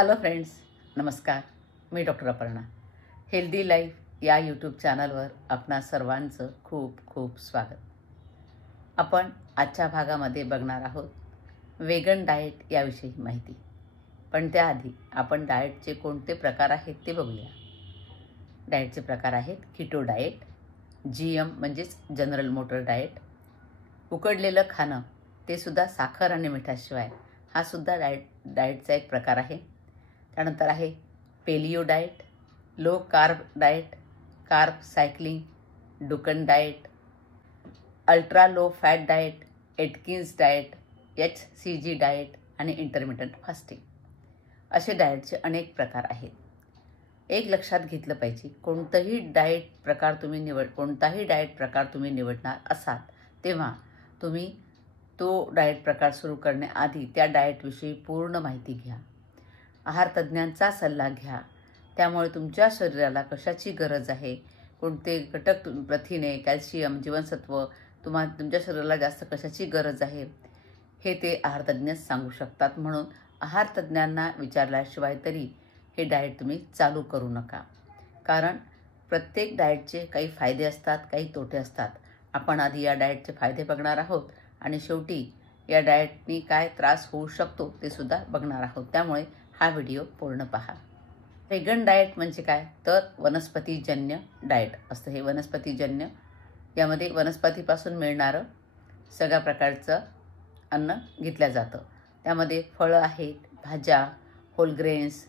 Hello friends, नमस्कार. मी doctor Aparna. Healthy life या YouTube चॅनलवर आपणा सर्वांचं खूप खूप स्वागत. आपण आजच्या भागामध्ये बघणार आहोत वेगन डाएट याविषयी माहिती. पण त्याआधी आपण डाएटचे कोणते प्रकार आहेत ते बघूया. डाएटचे प्रकार आहेत कीटो डाएट, GM म्हणजेच जनरल मोटर डाएट, उकडलेलं खाणं ते सुद्धा साखर आणि मिठाशिवाय, हा सुद्धा डाएटचा एक प्रकार आहे. त्यानंतर आहे paleo diet, low carb diet, carb cycling, Dukan diet, ultra low fat diet, Atkins diet, HCG diet आणि इंटरमिटंट फास्टिंग. असे डाएटचे अनेक प्रकार आहेत. एक लक्षात घेतलं पाहिजे, कोणताही डाएट प्रकार तुम्ही निवडणार असाल तेव्हा तुम्ही तो डाएट प्रकार सुरू करण्याआधी त्या डाएटविषयी पूर्ण माहिती घ्या. आहार तज्ज्ञांचा सल्ला घ्या. त्यामुळे तुमच्या शरीराला कशाची गरज आहे, कोणते घटक, प्रथिने, कॅल्शियम, जीवनसत्व तुमच्या शरीराला जास्त कशाची गरज आहे हे ते आहार तज्ज्ञच सांगू शकतात. म्हणून आहार तज्ज्ञांना विचारल्याशिवाय तरी हे डाएट तुम्ही चालू करू नका. कारण प्रत्येक डाएटचे काही फायदे असतात, काही तोटे असतात. आपण आधी या डाएटचे फायदे बघणार आहोत आणि शेवटी या डाएटनी काय त्रास होऊ शकतो ते सुद्धा बघणार आहोत. त्यामुळे हा व्हिडिओ पूर्ण पहा. वेगन डाएट म्हणजे काय तर वनस्पतीजन्य डाएट असतं. हे वनस्पतीजन्य, यामध्ये वनस्पतीपासून मिळणारं सगळ्या प्रकारचं अन्न घेतलं जातं. त्यामध्ये फळं आहेत, भाज्या, होलग्रेन्स,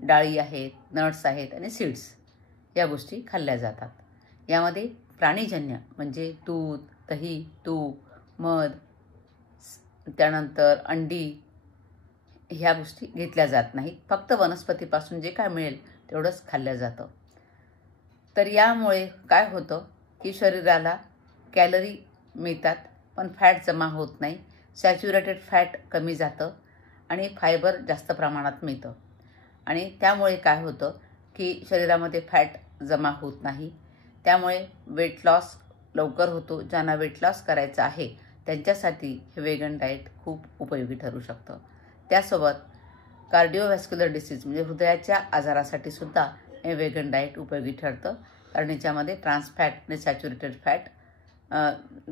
डाळी आहेत, नट्स आहेत आणि सीड्स या गोष्टी खाल्ल्या जातात. यामध्ये प्राणीजन्य म्हणजे दूध, दही, तूप, मध, त्यानंतर अंडी ह्या गोष्टी घेतल्या जात नाहीत. फक्त वनस्पतीपासून जे काय मिळेल तेवढंच खाल्लं जातं. तर यामुळे काय होतं की शरीराला कॅलरी मिळतात पण फॅट जमा होत नाही. सॅच्युरेटेड फॅट कमी जातं आणि फायबर जास्त प्रमाणात मिळतं. आणि त्यामुळे काय होतं की शरीरामध्ये फॅट जमा होत नाही. त्यामुळे वेट लॉस लवकर होतो. ज्यांना वेट लॉस करायचं आहे त्यांच्यासाठी हे वेगन डाएट खूप उपयोगी ठरू शकतं. त्यासोबत कार्डिओव्हॅस्क्युलर डिसीज म्हणजे हृदयाच्या आजारासाठी सुद्धा हे वेगन डाएट उपयोगी ठरतं. कारण याच्यामध्ये ट्रान्सफॅट आणि सॅच्युरेटेड फॅट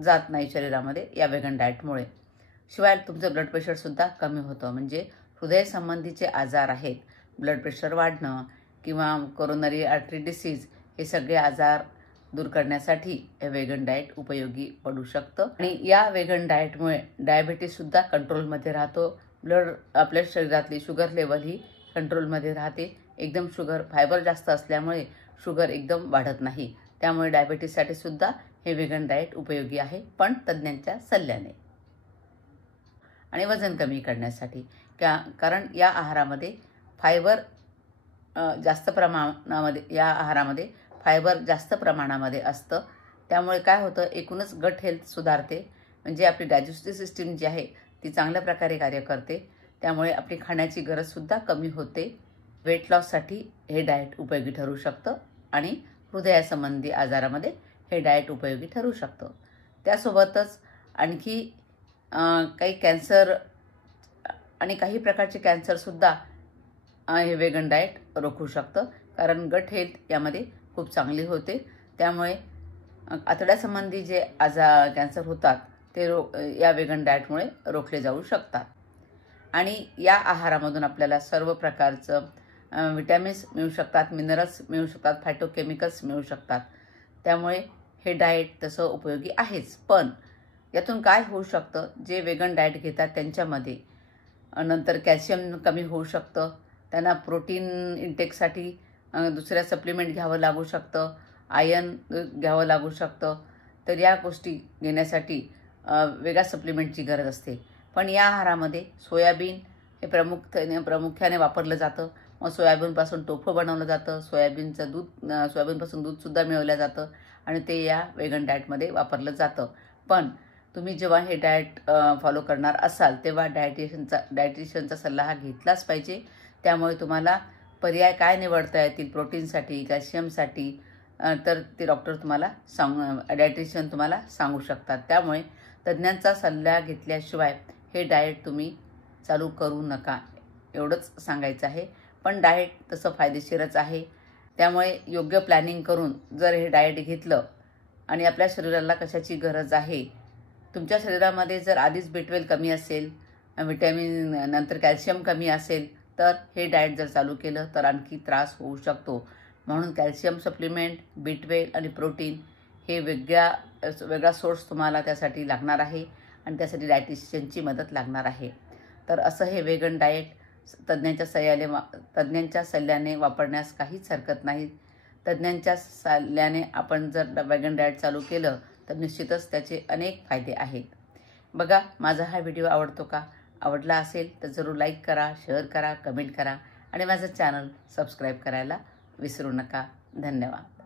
जात नाही शरीरामध्ये या वेगन डाएटमुळे. शिवाय तुमचं ब्लड प्रेशरसुद्धा कमी होतं. म्हणजे हृदयसंबंधीचे आजार आहेत, ब्लड प्रेशर वाढणं किंवा कोरोनरी आर्टरी डिसीज, हे सगळे आजार दूर करण्यासाठी हे वेगन डाएट उपयोगी पडू शकतं. आणि या वेगन डाएटमुळे डायबिटीससुद्धा कंट्रोलमध्ये राहतो. आपल्या शरीरातली शुगर लेवल ही कंट्रोलमध्ये राहते. एकदम फायबर जास्त असल्यामुळे शुगर एकदम वाढत नाही. त्यामुळे डायबिटीससाठी सुद्धा हे वेगन डाएट उपयोगी आहे, पण तज्ज्ञांच्या सल्ल्याने. आणि वजन कमी करण्यासाठी, कारण या आहारामध्ये फायबर जास्त प्रमाणामध्ये असतं. त्यामुळे काय होतं, एकूणच गट हेल्थ सुधारते. म्हणजे आपली डायजेस्टिव्ह सिस्टीम जी आहे ती चांगल्या प्रकारे कार्य करते. त्यामुळे आपली खाण्याची गरजसुद्धा कमी होते. वेट लॉससाठी हे डाएट उपयोगी ठरू शकतं आणि हृदयासंबंधी आजारामध्ये हे डाएट उपयोगी ठरू शकतं. त्यासोबतच आणखी काही कॅन्सर आणि काही प्रकारचे कॅन्सरसुद्धा हे वेगन डाएट रोखू शकतं. कारण गट हेल्थ यामध्ये खूप चांगली होते. त्यामुळे आतड्यासंबंधी जे कॅन्सर होतात ते या वेगन डाएटमुळे रोखले जाऊ शकतात. आणि या आहारामधून आपल्याला सर्व प्रकारचं विटॅमिन्स मिळू शकतात, मिनरल्स मिळू शकतात, फायटोकेमिकल्स मिळू शकतात. त्यामुळे हे डाएट तसं उपयोगी आहेच. पण यातून काय होऊ शकतं, जे वेगन डाएट घेतात त्यांच्यामध्ये नंतर कॅल्शियम कमी होऊ शकतं. त्यांना प्रोटीन इंटेकसाठी दुसऱ्या सप्लिमेंट घ्यावं लागू शकतं, आयर्न घ्यावं लागू शकतं. तर या गोष्टी घेण्यासाठी वेगळ्या सप्लिमेंटची गरज असते. पण या आहारामध्ये सोयाबीन हे प्रामुख्याने वापरलं जातं. मग सोयाबीनपासून टोफू बनवलं जातं. सोयाबीनपासून दूधसुद्धा मिळवलं जातं आणि ते या वेगन डाएटमध्ये वापरलं जातं. पण तुम्ही जेव्हा हे डाएट फॉलो करणार असाल तेव्हा डायटिशियनचा सल्ला हा घेतलाच पाहिजे. त्यामुळे तुम्हाला पर्याय काय निवडता येतील प्रोटीनसाठी, कॅल्शियमसाठी, तर ते डायटिशियन तुम्हाला सांगू शकतात. त्यामुळे तज्ज्ञांचा सल्ला घेतल्याशिवाय हे डाएट तुम्ही चालू करू नका, एवढंच सांगायचं आहे. पण डाएट तसं फायदेशीरच आहे. त्यामुळे योग्य प्लॅनिंग करून जर हे डाएट घेतलं आणि आपल्या शरीराला कशाची गरज आहे, तुमच्या शरीरामध्ये जर आधीच B12 कमी असेल, व्हिटॅमिन नंतर कॅल्शियम कमी असेल, तर हे डाएट जर चालू केलं तर आणखी त्रास होऊ शकतो. म्हणून कॅल्शियम सप्लिमेंट, B12 आणि प्रोटीन हे वेगळा सोर्स तुम्हाला त्यासाठी लागणार आहे आणि त्यासाठी डायटिशियनची मदत लागणार आहे. तर असं हे वेगन डाएट तज्ज्ञांच्या सल्ल्याने वापरण्यास काहीच हरकत नाही. तज्ज्ञांच्या सल्ल्याने आपण जर वेगन डाएट चालू केलं तर निश्चितच त्याचे अनेक फायदे आहेत. बघा, माझा हा व्हिडिओ आवडतो का? आवडला असेल तर जरूर लाईक करा, शेअर करा, कमेंट करा आणि माझं चॅनल सबस्क्राईब करायला विसरू नका. धन्यवाद.